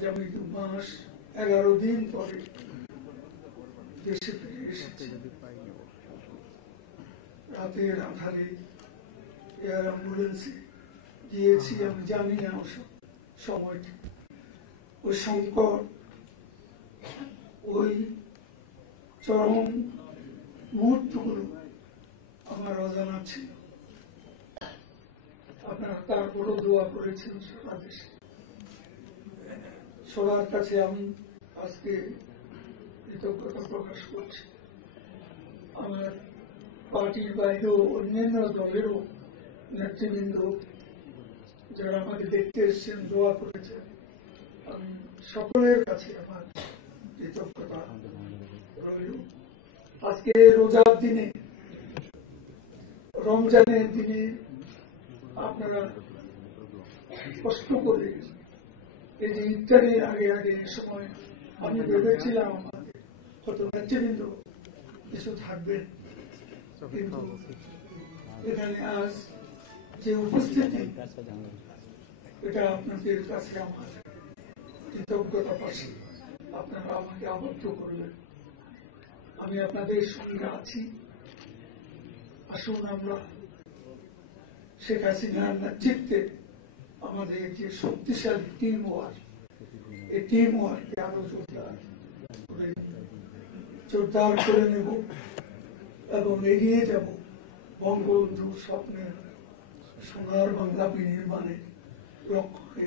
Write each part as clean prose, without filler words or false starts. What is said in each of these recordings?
আজ আমি 2 মাস 11 দিন পরে দেশে ফিরে এসেছি। রাতের আধারে এয়ার অ্যাম্বুলেন্সে গিয়েছি, আমি জানি না সময়টি, ওই সংকট, ওই চরম মুহূর্তগুলো আমার অজানা ছিল। আপনারা তারপরও দোয়া করেছেন সারা দেশে। সবার কাছে আমি আজকে কৃতজ্ঞতা প্রকাশ করছি। আমার পার্টির বাইরেও অন্যান্য দলেরও নেতৃবৃন্দ যারা আমাকে দেখতে এসেছেন, দোয়া করেছেন, আমি সকলের কাছে আমার কৃতজ্ঞতা রইল। আজকে রোজার দিনে, রমজানের দিনে আপনারা কষ্ট করে এই যে ইফতারের আগে আগে সময় আমি ভেবেছিলাম আমাদের হয়তো নেতৃবৃন্দ কিছু থাকবেন, কিন্তু এখানে আজ যে উপস্থিতি, এটা আপনাদের কাছে আমার কৃতজ্ঞতা পাশে আপনারা আমাকে আবদ্ধ করবেন। আমি আপনাদের সঙ্গে আছি। আসুন আমরা শেখ হাসিনার নেতৃত্বে আমাদের যে শক্তিশালী টিম ওয়ার্ক, এই টিম ওয়ার্ককে আরো জোরদার করে নেব এবং এগিয়ে যাব বঙ্গবন্ধুর স্বপ্নের সোনার বাংলা বিনির্মাণের লক্ষ্যকে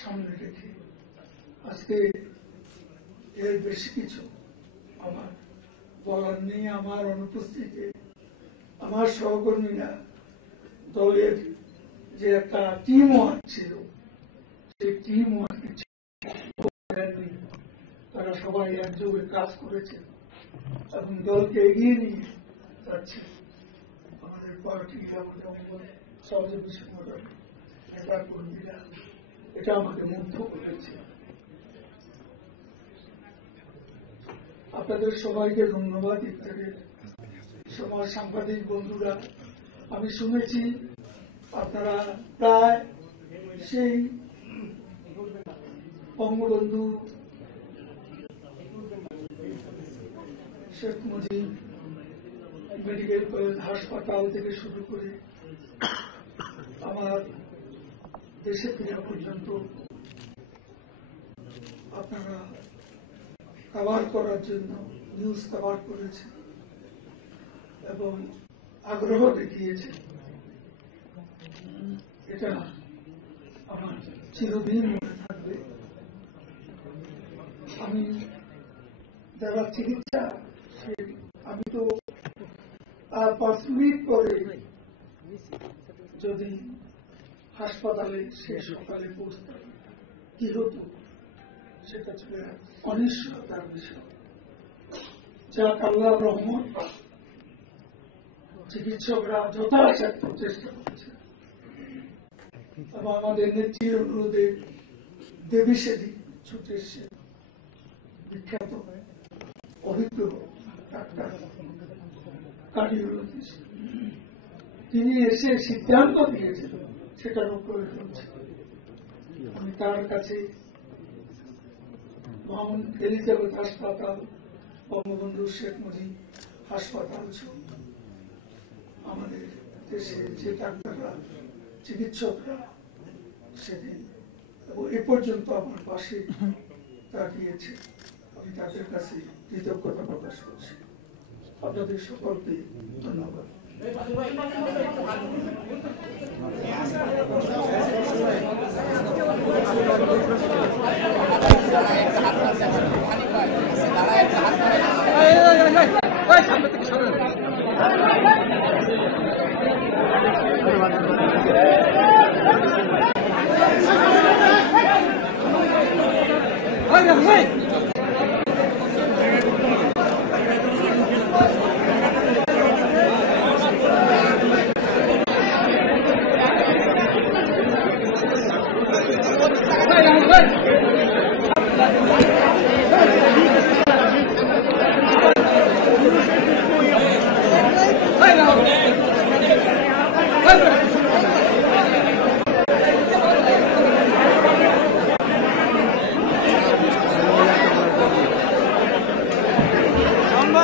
সামনে রেখে। আজকে এর বেশি কিছু আমার বলার নেই। আমার অনুপস্থিতিতে আমার সহকর্মীরা, দলের যে একটা টিম ওয়ার্ক ছিল, সেই টিম ওয়ার্কে তারা সবাই একযোগে কাজ করেছে এবং দলকে এগিয়ে নিয়ে যাচ্ছে। আমাদের পার্টি, আমাদের সহযোগী সংগঠন, নেতা কর্মীরা, এটা আমাকে মুগ্ধ করেছে। আপনাদের সবাইকে ধন্যবাদ। ইত্যাদির সমাজ সাংবাদিক বন্ধুরা, আমি শুনেছি আপনারা প্রায় সেই বঙ্গবন্ধু শেখ মুজিব মেডিকেল কলেজ হাসপাতাল থেকে শুরু করে আমার দেশে ফেরা পর্যন্ত আপনারা কভার করার জন্য নিউজ কভার করেছেন এবং আগ্রহ দেখিয়েছেন। এটা আমার চিরদিন মনে থাকবে। আমি যারা চিকিৎসা, আমি তো 5 মিনিট পরে যদি হাসপাতালে সে সকালে পৌঁছতাম, কি হতো সেটা ছিল অনিশ্চয়তার বিষয়। যা আল্লাহর রহমত, চিকিৎসকরা যথাসাধ্য চেষ্টা করছে এবং আমাদের নেত্রীর অনুরোধে দেবী সেদিন ছুটে এসে বিখ্যাত অভিজ্ঞ ডাক্তার কার্ডিওলজিস্ট, তিনি এসে সিদ্ধান্ত দিয়েছেন সেটার উপরে হচ্ছে। আমি তার কাছে মাউন্ট এলিজাবেথ হাসপাতাল, বঙ্গবন্ধু শেখ মুজিব হাসপাতাল, আমাদের দেশে যে ডাক্তাররা, চিকিৎসকরা সেদিন এবং এ পর্যন্ত আমার পাশে দাঁড়িয়েছে, আমি তাদের কাছে কৃতজ্ঞতা প্রকাশ করছি। আপনাদের সকলকে ধন্যবাদ। Hey!